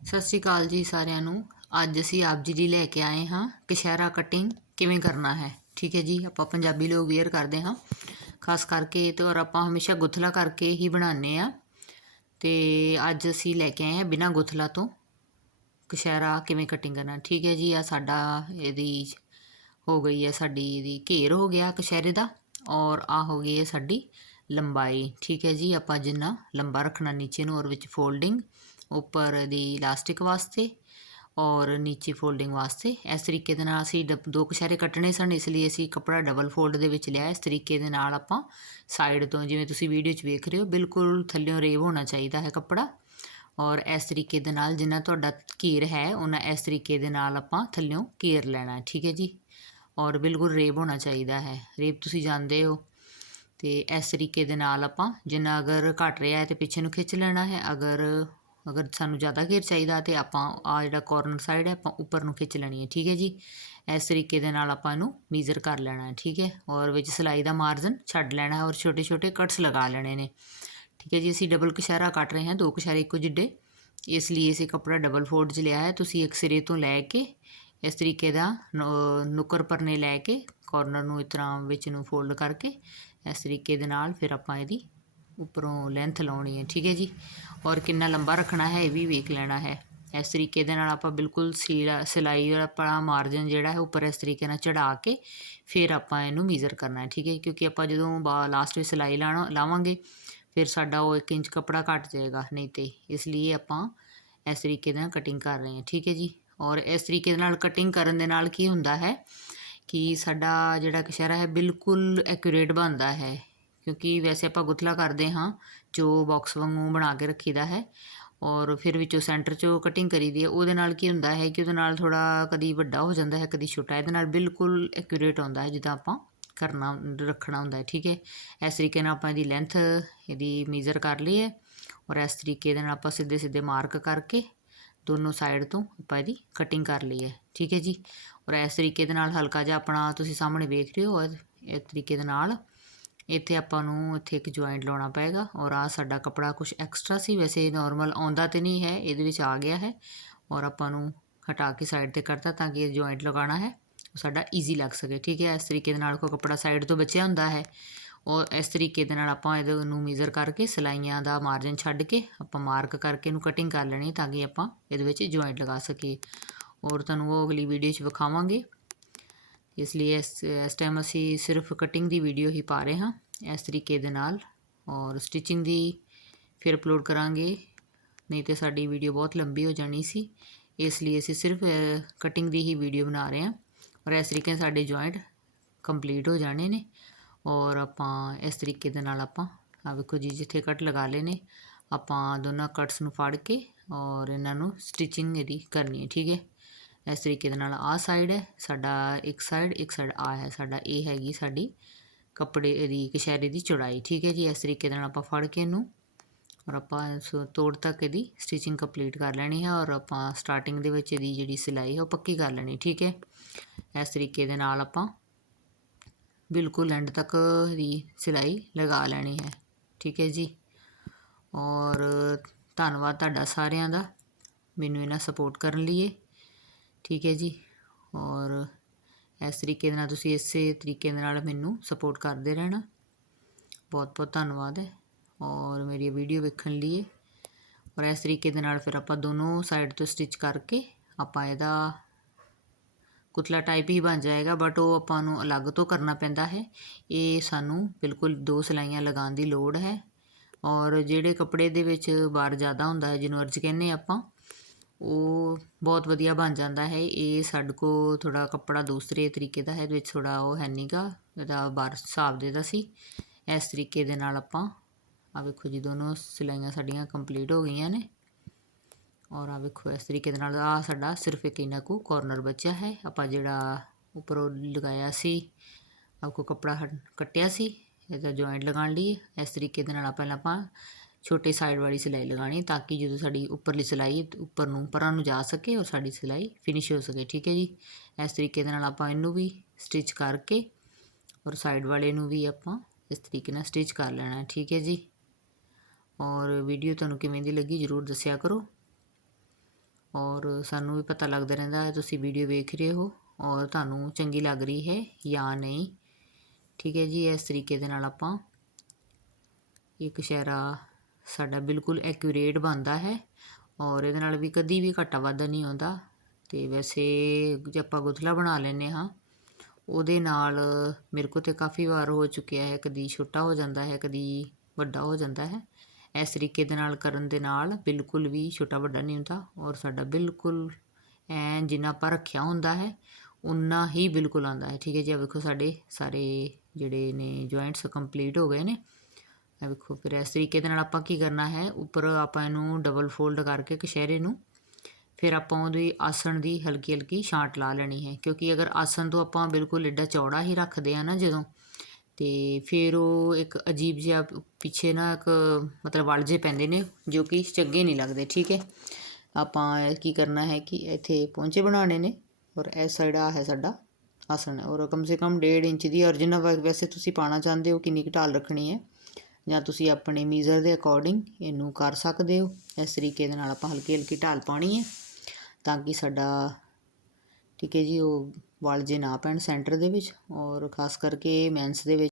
ਸਤਿ ਸ਼੍ਰੀ ਅਕਾਲ ਜੀ ਸਾਰਿਆਂ ਨੂੰ। ਅੱਜ ਅਸੀਂ ਆਪ ਜੀ ਲਈ ਲੈ ਕੇ ਆਏ ਹਾਂ ਕਸ਼ਹਿਰਾ ਕਟਿੰਗ ਕਿਵੇਂ ਕਰਨਾ ਹੈ। ਠੀਕ ਹੈ ਜੀ, ਆਪਾਂ ਪੰਜਾਬੀ ਲੋਕ ਵੇਅਰ ਕਰਦੇ ਹਾਂ। ਖਾਸ ਕਰਕੇ ਤੇ ਔਰ ਆਪਾਂ ਹਮੇਸ਼ਾ ਗੁਥਲਾ ਕਰਕੇ ਹੀ ਬਣਾਉਂਦੇ ਆ ਤੇ ਅੱਜ ਅਸੀਂ ਲੈ ਕੇ ਆਏ ਹਾਂ ਬਿਨਾ ਗੁਥਲਾ ਤੋਂ ਕਸ਼ਹਿਰਾ ਕਿਵੇਂ ਕਟਿੰਗ ਕਰਨਾ ਠੀਕ ਹੈ ਜੀ ਆ ਸਾਡਾ ਇਹਦੀ ਹੋ ਗਈ ਹੈ, ਸਾਡੀ ਇਹਦੀ ਘੇਰ ਹੋ ਗਿਆ ਕਸ਼ਹਿਰੇ ਦਾ ਔਰ ਆ ਹੋ ਗਈ ਹੈ ਸਾਡੀ ਲੰਬਾਈ। ਠੀਕ ਹੈ ਜੀ, ਆਪਾਂ ਜਿੰਨਾ ਲੰਬਾ ਰੱਖਣਾ ਨੀਚੇ ਨੂੰ ਔਰ ਵਿੱਚ ਫੋਲਡਿੰਗ ਉੱਪਰ ਦੀ ਇਲਾਸਟਿਕ ਵਾਸਤੇ ਔਰ ਨੀਚੇ ਫੋਲਡਿੰਗ ਵਾਸਤੇ। ਇਸ ਤਰੀਕੇ ਦੇ ਨਾਲ ਅਸੀਂ ਡਬ- ਦੋ ਕਸ਼ਾਰੇ ਕੱਟਣੇ ਸਨ, ਇਸ ਲਈ ਅਸੀਂ ਕੱਪੜਾ ਡਬਲ ਫੋਲਡ ਦੇ ਵਿੱਚ ਲਿਆ। ਇਸ ਤਰੀਕੇ ਦੇ ਨਾਲ ਆਪਾਂ ਸਾਈਡ ਤੋਂ ਜਿਵੇਂ ਤੁਸੀਂ ਵੀਡੀਓ 'ਚ ਵੇਖ ਰਹੇ ਹੋ, ਬਿਲਕੁਲ ਥੱਲਿਓਂ ਰੇਵ ਹੋਣਾ ਚਾਹੀਦਾ ਹੈ ਕੱਪੜਾ। ਔਰ ਇਸ ਤਰੀਕੇ ਦੇ ਨਾਲ ਜਿੰਨਾ ਤੁਹਾਡਾ ਘੇਰ ਹੈ ਉਹਨਾਂ ਇਸ ਤਰੀਕੇ ਦੇ ਨਾਲ ਆਪਾਂ ਥੱਲਿਓਂ ਘੇਰ ਲੈਣਾ ਠੀਕ ਹੈ ਜੀ? ਔਰ ਬਿਲਕੁਲ ਰੇਬ ਹੋਣਾ ਚਾਹੀਦਾ ਹੈ। ਰੇਬ ਤੁਸੀਂ ਜਾਣਦੇ ਹੋ। ਤੇ ਇਸ ਤਰੀਕੇ ਦੇ ਨਾਲ ਆਪਾਂ ਜਿੰਨਾ ਅਗਰ ਘਟ ਰਿਹਾ ਹੈ ਤੇ ਪਿੱਛੇ ਨੂੰ ਖਿੱਚ ਲੈਣਾ ਹੈ। ਅਗਰ ਅਗਰ ਸਾਨੂੰ ਜ਼ਿਆਦਾ ਘੇਰ ਚਾਹੀਦਾ ਤੇ ਆਪਾਂ ਆ ਜਿਹੜਾ ਕੋਰਨਰ ਸਾਈਡ ਹੈ, ਆਪਾਂ ਉੱਪਰ ਨੂੰ ਖਿੱਚ ਲੈਣੀ ਹੈ, ਠੀਕ ਹੈ ਜੀ? ਇਸ ਤਰੀਕੇ ਦੇ ਨਾਲ ਆਪਾਂ ਇਹਨੂੰ ਮੇਜ਼ਰ ਕਰ ਲੈਣਾ ਹੈ, ਠੀਕ ਹੈ? ਔਰ ਵਿੱਚ ਸਿਲਾਈ ਦਾ ਮਾਰਜਨ ਛੱਡ ਲੈਣਾ ਹੈ ਔਰ ਛੋਟੇ ਛੋਟੇ ਕਟਸ ਲਗਾ ਲੈਣੇ ਨੇ, ਠੀਕ ਹੈ ਜੀ? ਅਸੀਂ ਡਬਲ ਕਸ਼ਾਰਾ ਕੱਟ ਰਹੇ ਹਾਂ, ਦੋ ਕਸ਼ਾਰੇ ਇੱਕੋ ਜਿੱਡੇ। ਇਸ ਲਈ ਅਸੀਂ ਕੱਪੜਾ ਡਬਲ ਫੋਲਡ 'ਚ ਲਿਆ ਹੈ। ਤੁਸੀਂ ਇੱਕ ਸਿਰੇ ਤੋਂ ਲੈ ਕੇ ਇਸ ਤਰੀਕੇ ਦਾ ਨ- ਨੁੱਕਰ ਪਰਨੇ ਲੈ ਕੇ ਕਾਰਨਰ ਨੂੰ ਇਸ ਤਰ੍ਹਾਂ ਵਿੱਚ ਨੂੰ ਫੋਲਡ ਕਰਕੇ ਇਸ ਤਰੀਕੇ ਦੇ ਨਾਲ ਫਿਰ ਆਪਾਂ ਇਹਦੀ ਉੱਪਰੋਂ ਲੈਂਥ ਲਾਉਣੀ ਹੈ, ਠੀਕ ਹੈ ਜੀ? ਔਰ ਕਿੰਨਾ ਲੰਬਾ ਰੱਖਣਾ ਹੈ, ਇਹ ਵੀ ਵੇਖ ਲੈਣਾ ਹੈ। ਇਸ ਤਰੀਕੇ ਦੇ ਨਾਲ ਆਪਾਂ ਬਿਲਕੁਲ ਸੀਲਾ, ਸਿਲਾਈ ਦਾ ਆਪਣਾ ਮਾਰਜਨ ਜਿਹੜਾ ਹੈ, ਉੱਪਰ ਇਸ ਤਰੀਕੇ ਨਾਲ ਚੜਾ ਕੇ ਫਿਰ ਆਪਾਂ ਇਹਨੂੰ ਮੇਜ਼ਰ ਕਰਨਾ ਹੈ, ਠੀਕ ਹੈ ਕਿਉਂਕਿ ਆਪਾਂ ਜਦੋਂ ਲਾਸਟ ਵਿੱਚ ਸਿਲਾਈ ਲਾਣਾ, ਲਾਵਾਂਗੇ, ਫਿਰ ਸਾਡਾ ਉਹ 1 ਇੰਚ ਕੱਪੜਾ ਘਟ ਜਾਏਗਾ, ਨਹੀਂ ਤੇ ਇਸ ਲਈ ਆਪਾਂ ਇਸ ਤਰੀਕੇ ਦੇ ਨਾਲ ਕਟਿੰਗ ਕਰ ਰਹੇ ਹਾਂ, ਠੀਕ ਹੈ ਜੀ? ਔਰ ਇਸ ਤਰੀਕੇ ਦੇ ਨਾਲ ਕਟਿੰਗ ਕਰਨ ਦੇ ਨਾਲ ਕੀ ਹੁੰਦਾ ਹੈ ਕਿ ਸਾਡਾ ਜਿਹੜਾ ਕਸ਼ਹਿਰਾ ਹੈ, ਬਿਲਕੁਲ ਐਕੂਰੇਟ ਬਣਦਾ ਹੈ। ਕਿਉਂਕਿ ਵੈਸੇ ਆਪਾਂ ਗੁਥਲਾ ਕਰਦੇ ਹਾਂ, ਜੋ ਬਾਕਸ ਵਾਂਗੂ ਬਣਾ ਕੇ ਰੱਖੀਦਾ ਹੈ। ਔਰ ਫਿਰ ਵਿੱਚੋਂ ਸੈਂਟਰ 'ਚੋਂ ਕਟਿੰਗ ਕਰੀਦੀ ਹੈ। ਉਹਦੇ ਨਾਲ ਕੀ ਹੁੰਦਾ ਹੈ ਕਿ ਉਹਦੇ ਨਾਲ ਥੋੜਾ ਕਦੀ ਵੱਡਾ ਹੋ ਜਾਂਦਾ ਹੈ, ਕਦੀ ਛੋਟਾ ਇਹਦੇ ਨਾਲ ਬਿਲਕੁਲ ਐਕੂਰੇਟ ਆਉਂਦਾ ਹੈ, ਜਿੱਦਾਂ ਆਪਾਂ ਕਰਨਾ, ਰੱਖਣਾ ਹੁੰਦਾ ਹੈ। ਠੀਕ ਹੈ? ਇਸ ਤਰੀਕੇ ਨਾਲ ਆਪਾਂ ਇਹਦੀ ਲੈਂਥ ਇਹਦੀ ਮੇਜ਼ਰ ਕਰ ਲਈ ਹੈ ਔਰ ਇਸ ਤਰੀਕੇ ਦੇ ਨਾਲ ਆਪਾਂ ਸਿੱਧੇ ਸਿੱਧੇ ਮਾਰਕ ਕਰਕੇ ਦੋਨੋਂ ਸਾਈਡ ਤੋਂ ਆਪਾਂ ਇਹਦੀ ਕਟਿੰਗ ਕਰ ਲਈ ਹੈ। ਠੀਕ ਹੈ ਜੀ? ਔਰ ਇਸ ਤਰੀਕੇ ਦੇ ਨਾਲ ਹਲਕਾ ਜਿਹਾ ਆਪਣਾ ਤੁਸੀਂ ਸਾਹਮਣੇ ਵੇਖ ਰਹੇ ਹੋ, ਇਸ ਤਰੀਕੇ ਦੇ ਨਾਲ ਇੱਥੇ ਆਪਾਂ ਨੂੰ ਇੱਥੇ ਇੱਕ ਜੁਆਇੰਟ ਲਾਉਣਾ ਪਏਗਾ ਔਰ ਆ ਸਾਡਾ ਕਪੜਾ ਕੁਝ ਐਕਸਟਰਾ ਸੀ, ਵੈਸੇ ਨਾਰਮਲ ਆਉਂਦਾ ਤੇ ਨਹੀਂ ਹੈ, ਇਹਦੇ ਵਿੱਚ ਆ ਗਿਆ ਹੈ ਔਰ ਆਪਾਂ ਨੂੰ ਹਟਾ ਕੇ ਸਾਈਡ ਤੇ ਕਰਤਾ ਤਾਂ ਕਿ ਇਹ ਜੁਆਇੰਟ ਲਗਾਉਣਾ ਹੈ, ਉਹ ਸਾਡਾ ਈਜ਼ੀ ਲੱਗ ਸਕੇ, ਠੀਕ ਹੈ? ਇਸ ਤਰੀਕੇ ਦੇ ਨਾਲ ਕੋਈ ਕਪੜਾ ਸਾਈਡ ਤੋਂ ਬਚਿਆ ਹੁੰਦਾ ਹੈ ਔਰ ਇਸ ਤਰੀਕੇ ਦੇ ਨਾਲ ਆਪਾਂ ਇਹਦੇ ਨੂੰ ਮੇਜ਼ਰ ਕਰਕੇ ਸਿਲਾਈਆਂ ਦਾ ਮਾਰਜਨ ਛੱਡ ਕੇ ਆਪਾਂ ਮਾਰਕ ਕਰਕੇ ਇਹਨੂੰ ਕਟਿੰਗ ਕਰ ਲੈਣੀ ਤਾਂ ਕਿ ਆਪਾਂ ਇਹਦੇ ਵਿੱਚ ਜੁਆਇੰਟ ਲਗਾ ਸਕੀਏ। ਔਰ ਤੁਹਾਨੂੰ ਉਹ ਅਗਲੀ ਵੀਡੀਓ 'ਚ ਵਿਖਾਵਾਂਗੇ। ਇਸ ਲਈ ਇਸ ਇਸ ਟਾਈਮ ਅਸੀਂ ਸਿਰਫ ਕਟਿੰਗ ਦੀ ਵੀਡੀਓ ਹੀ ਪਾ ਰਹੇ ਹਾਂ, ਇਸ ਤਰੀਕੇ ਦੇ ਨਾਲ ਔਰ ਸਟਿਚਿੰਗ ਦੀ ਫਿਰ ਅਪਲੋਡ ਕਰਾਂਗੇ, ਨਹੀਂ ਤੇ ਸਾਡੀ ਵੀਡੀਓ ਬਹੁਤ ਲੰਬੀ ਹੋ ਜਾਣੀ ਸੀ, ਇਸ ਲਈ ਅਸੀਂ ਸਿਰਫ ਕਟਿੰਗ ਦੀ ਹੀ ਵੀਡੀਓ ਬਣਾ ਰਹੇ ਹਾਂ ਔਰ ਇਸ ਤਰੀਕੇ ਸਾਡੇ ਜੁਆਇੰਟ ਕੰਪਲੀਟ ਹੋ ਜਾਣੇ ਨੇ ਔਰ ਆਪਾਂ ਇਸ ਤਰੀਕੇ ਦੇ ਨਾਲ ਆਪਾਂ ਆ ਵੇਖੋ ਜੀ, ਜਿੱਥੇ ਕੱਟ ਲਗਾ ਲਏ ਨੇ, ਆਪਾਂ ਦੋਨਾਂ ਕਟਸ ਨੂੰ ਫੜ ਕੇ ਔਰ ਇਹਨਾਂ ਨੂੰ ਸਟਿਚਿੰਗ ਇਹਦੀ ਕਰਨੀ ਹੈ, ਠੀਕ ਹੈ? ਇਸ ਤਰੀਕੇ ਦੇ ਨਾਲ ਆਹ ਸਾਈਡ ਹੈ, ਸਾਡਾ ਇੱਕ ਸਾਈਡ ਇੱਕ ਸਾਈਡ ਆ ਹੈ, ਸਾਡਾ ਇਹ ਹੈਗੀ ਸਾਡੀ ਕੱਪੜੇ ਦੀ ਕਸ਼ਹਿਰੇ ਦੀ ਚੌੜਾਈ, ਠੀਕ ਹੈ ਜੀ? ਇਸ ਤਰੀਕੇ ਦੇ ਨਾਲ ਆਪਾਂ ਫੜ ਕੇ ਇਹਨੂੰ ਔਰ ਆਪਾਂ ਇਸ ਤੋੜ ਤੱਕ ਇਹਦੀ ਸਟਿਚਿੰਗ ਕੰਪਲੀਟ ਕਰ ਲੈਣੀ ਹੈ ਔਰ ਆਪਾਂ ਸਟਾਰਟਿੰਗ ਦੇ ਵਿੱਚ ਇਹਦੀ ਜਿਹੜੀ ਸਿਲਾਈ ਹੈ ਉਹ ਪੱਕੀ ਕਰ ਲੈਣੀ, ਠੀਕ ਹੈ? ਇਸ ਤਰੀਕੇ ਦੇ ਨਾਲ ਆਪਾਂ ਬਿਲਕੁਲ ਐਂਡ ਤੱਕ ਦੀ ਸਿਲਾਈ ਲਗਾ ਲੈਣੀ ਹੈ, ਠੀਕ ਹੈ ਜੀ? ਔਰ ਧੰਨਵਾਦ ਤੁਹਾਡਾ ਸਾਰਿਆਂ ਦਾ, ਮੈਨੂੰ ਇਹਨਾਂ ਸਪੋਰਟ ਕਰਨ ਲਈ ਠੀਕ ਹੈ ਜੀ। ਔਰ ਇਸ ਤਰੀਕੇ ਦੇ ਨਾਲ ਤੁਸੀਂ ਇਸੇ ਤਰੀਕੇ ਦੇ ਨਾਲ ਮੈਨੂੰ ਸਪੋਰਟ ਕਰਦੇ ਰਹਿਣਾ। ਬਹੁਤ ਬਹੁਤ ਧੰਨਵਾਦ ਹੈ। ਔਰ ਮੇਰੀ ਵੀਡੀਓ ਵੇਖਣ ਲਈ। ਔਰ ਇਸ ਤਰੀਕੇ ਦੇ ਨਾਲ ਫਿਰ ਆਪਾਂ ਦੋਨੋਂ ਸਾਈਡ ਤੋਂ ਸਟਿਚ ਕਰਕੇ ਆਪਾਂ ਇਹਦਾ ਕੁਤਲਾ ਟਾਈਪ ਹੀ ਬਣ ਜਾਏਗਾ। ਬਟ ਉਹ ਆਪਾਂ ਨੂੰ ਅਲੱਗ ਤੋਂ ਕਰਨਾ ਪੈਂਦਾ ਹੈ। ਇਹ ਸਾਨੂੰ ਬਿਲਕੁਲ ਦੋ ਸਿਲਾਈਆਂ ਲਗਾਉਣ ਦੀ ਲੋੜ ਹੈ। ਔਰ ਜਿਹੜੇ ਕੱਪੜੇ ਦੇ ਵਿੱਚ ਬਾਰ ਜ਼ਿਆਦਾ ਹੁੰਦਾ ਹੈ, ਜਿਹਨੂੰ ਅਰਜ ਕਹਿੰਦੇ ਆਪਾਂ ਉਹ ਬਹੁਤ ਵਧੀਆ ਬਣ ਜਾਂਦਾ ਹੈ। ਇਹ ਸਾਡੇ ਕੋਲ ਥੋੜ੍ਹਾ ਕੱਪੜਾ ਦੂਸਰੇ ਤਰੀਕੇ ਦਾ ਹੈ ਇਹਦੇ ਵਿੱਚ ਥੋੜਾ ਉਹ ਹੈ ਨਹੀਂਗਾ ਇਹਦਾ ਬਾਰ ਹਿਸਾਬ ਦੇ ਦਾ ਸੀ। ਇਸ ਤਰੀਕੇ ਦੇ ਨਾਲ ਆਪਾਂ ਆ ਵੇਖੋ ਜੀ ਦੋਨੋਂ ਸਿਲਾਈਆਂ ਸਾਡੀਆਂ ਕੰਪਲੀਟ ਹੋ ਗਈਆਂ ਨੇ। ਔਰ ਆ ਵੇਖੋ ਇਸ ਤਰੀਕੇ ਦੇ ਨਾਲ ਆ ਸਾਡਾ ਸਿਰਫ ਇੱਕ ਇਹਨਾਂ ਕੋ ਕਾਰਨਰ ਬਚਿਆ ਹੈ। ਆਪਾਂ ਜਿਹੜਾ ਉੱਪਰੋਂ ਲਗਾਇਆ ਸੀ ਆਪਕੋ ਕਪੜਾ ਕੱਟਿਆ ਸੀ, ਇਹਦਾ ਜੁਆਇੰਟ ਲਗਾਉਣ ਲਈ। ਇਸ ਤਰੀਕੇ ਦੇ ਨਾਲ ਪਹਿਲਾਂ ਆਪਾਂ ਛੋਟੇ ਸਾਈਡ ਵਾਲੀ ਸਿਲਾਈ ਲਗਾਣੀ ਤਾਂ ਕਿ ਜਦੋਂ ਸਾਡੀ ਉੱਪਰਲੀ ਸਿਲਾਈ ਉੱਪਰ ਨੂੰ ਪਰਾਂ ਨੂੰ ਜਾ ਸਕੇ ਔਰ ਸਾਡੀ ਸਿਲਾਈ ਫਿਨਿਸ਼ ਹੋ ਸਕੇ, ਠੀਕ ਹੈ ਜੀ? ਇਸ ਤਰੀਕੇ ਦੇ ਨਾਲ ਆਪਾਂ ਇਹਨੂੰ ਵੀ ਸਟਿਚ ਕਰਕੇ ਔਰ ਸਾਈਡ ਵਾਲੇ ਨੂੰ ਵੀ ਆਪਾਂ ਇਸ ਤਰੀਕੇ ਨਾਲ ਸਟਿਚ ਕਰ ਲੈਣਾ, ਠੀਕ ਹੈ ਜੀ? ਔਰ ਵੀਡੀਓ ਤੁਹਾਨੂੰ ਕਿਵੇਂ ਦੀ ਲੱਗੀ ਜਰੂਰ ਦੱਸਿਆ ਕਰੋ। ਔਰ ਸਾਨੂੰ ਵੀ ਪਤਾ ਲੱਗਦਾ ਰਹਿੰਦਾ ਹੈ ਤੁਸੀਂ ਵੀਡੀਓ ਵੇਖ ਰਹੇ ਹੋ ਔਰ ਤੁਹਾਨੂੰ ਚੰਗੀ ਲੱਗ ਰਹੀ ਹੈ ਜਾਂ ਨਹੀਂ, ਠੀਕ ਹੈ ਜੀ? ਇਸ ਤਰੀਕੇ ਦੇ ਨਾਲ ਆਪਾਂ ਇੱਕ ਕਸ਼ਹਿਰਾ ਸਾਡਾ ਬਿਲਕੁਲ ਐਕੂਰੇਟ ਬਣਦਾ ਹੈ ਔਰ ਇਹਦੇ ਨਾਲ ਵੀ ਕਦੀ ਵੀ ਘਾਟਾ ਵਾਧਾ ਨਹੀਂ ਆਉਂਦਾ। ਤੇ ਵੈਸੇ ਜੇ ਆਪਾਂ ਗੁਥਲਾ ਬਣਾ ਲੈਨੇ ਹਾਂ, ਉਹਦੇ ਨਾਲ ਮੇਰੇ ਕੋਲ ਤੇ ਕਾਫੀ ਵਾਰ ਹੋ ਚੁੱਕਿਆ ਹੈ, ਕਦੀ ਛੋਟਾ ਹੋ ਜਾਂਦਾ ਹੈ, ਕਦੀ ਵੱਡਾ ਹੋ ਜਾਂਦਾ ਹੈ। ਇਸ ਤਰੀਕੇ ਦੇ ਨਾਲ ਕਰਨ ਦੇ ਨਾਲ ਬਿਲਕੁਲ ਵੀ ਛੋਟਾ ਵੱਡਾ ਨਹੀਂ ਹੁੰਦਾ ਔਰ ਸਾਡਾ ਬਿਲਕੁਲ ਐ ਜਿੰਨਾ ਆਪਾਂ ਰੱਖਿਆ ਹੁੰਦਾ ਹੈ ਉਨਾ ਹੀ ਬਿਲਕੁਲ ਆਉਂਦਾ ਹੈ। ਠੀਕ ਹੈ ਜੀ ਆ ਵੇਖੋ ਸਾਡੇ ਸਾਰੇ ਜਿਹੜੇ ਨੇ ਜੁਆਇੰਟਸ ਕੰਪਲੀਟ ਹੋ ਗਏ ਨੇ। ਇਹ ਵੇਖੋ, ਫਿਰ ਇਸ ਤਰੀਕੇ ਦੇ ਨਾਲ ਆਪਾਂ ਕੀ ਕਰਨਾ ਹੈ? ਉੱਪਰ ਆਪਾਂ ਇਹਨੂੰ ਡਬਲ ਫੋਲਡ ਕਰਕੇ ਕਸ਼ਹਿਰੇ ਨੂੰ ਫਿਰ ਆਪਾਂ ਉਹਦੀ ਆਸਣ ਦੀ ਹਲਕੀ ਹਲਕੀ ਛਾਂਟ ਲਾ ਲੈਣੀ ਹੈ। ਕਿਉਂਕਿ ਅਗਰ ਆਸਣ ਤੋਂ ਆਪਾਂ ਬਿਲਕੁਲ ਏਡਾ ਚੌੜਾ ਹੀ ਰੱਖਦੇ ਆ ਨਾ ਜਦੋਂ, ਤੇ ਫਿਰ ਉਹ ਇੱਕ ਅਜੀਬ ਜਿਹਾ ਪਿੱਛੇ ਨਾ ਇੱਕ ਮਤਲਬ ਵਲ ਜੇ ਪੈਂਦੇ ਨੇ, ਜੋ ਕਿ ਚੰਗੇ ਨਹੀਂ ਲੱਗਦੇ, ਠੀਕ ਹੈ? ਆਪਾਂ ਕੀ ਕਰਨਾ ਹੈ ਕਿ ਇੱਥੇ ਪੌਂਚੇ ਬਣਾਉਣੇ ਨੇ ਔਰ ਇਸ ਸਾਈਡ ਆ ਹੈ ਸਾਡਾ ਆਸਣ ਔਰ ਕਮ ਸੇ ਕਮ 1.5 ਇੰਚ ਦੀ ਔਰ ਜਿੰਨਾ ਵੈਸੇ ਤੁਸੀਂ ਪਾਣਾ ਚਾਹੁੰਦੇ ਹੋ, ਕਿੰਨੀ ਕੁ ਢਾਲ ਰੱਖਣੀ ਹੈ? ਜਾਂ ਤੁਸੀਂ ਆਪਣੇ ਮੀਜ਼ਰ ਦੇ ਅਕੋਰਡਿੰਗ ਇਹਨੂੰ ਕਰ ਸਕਦੇ ਹੋ। ਇਸ ਤਰੀਕੇ ਦੇ ਨਾਲ ਆਪਾਂ ਹਲਕੀ ਹਲਕੀ ਢਾਲ ਪਾਣੀ ਹੈ ਤਾਂ ਕਿ ਸਾਡਾ, ਠੀਕ ਹੈ ਜੀ, ਉਹ ਵਲ ਜੇ ਨਾ ਪੈਣ ਸੈਂਟਰ ਦੇ ਵਿੱਚ ਔਰ ਖਾਸ ਕਰਕੇ ਮੈਨਸ ਦੇ ਵਿੱਚ